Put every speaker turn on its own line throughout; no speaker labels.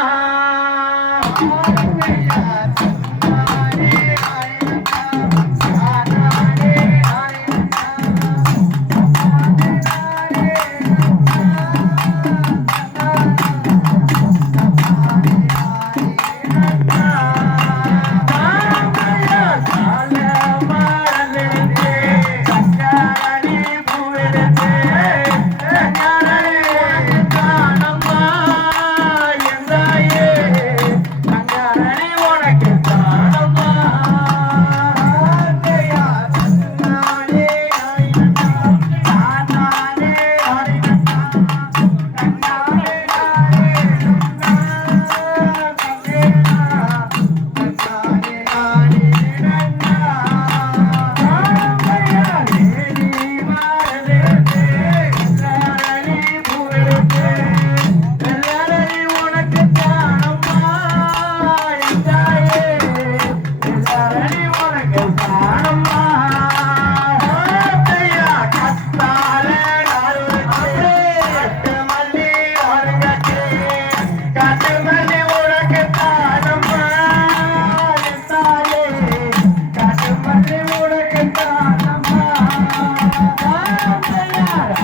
I'm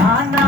ஆனா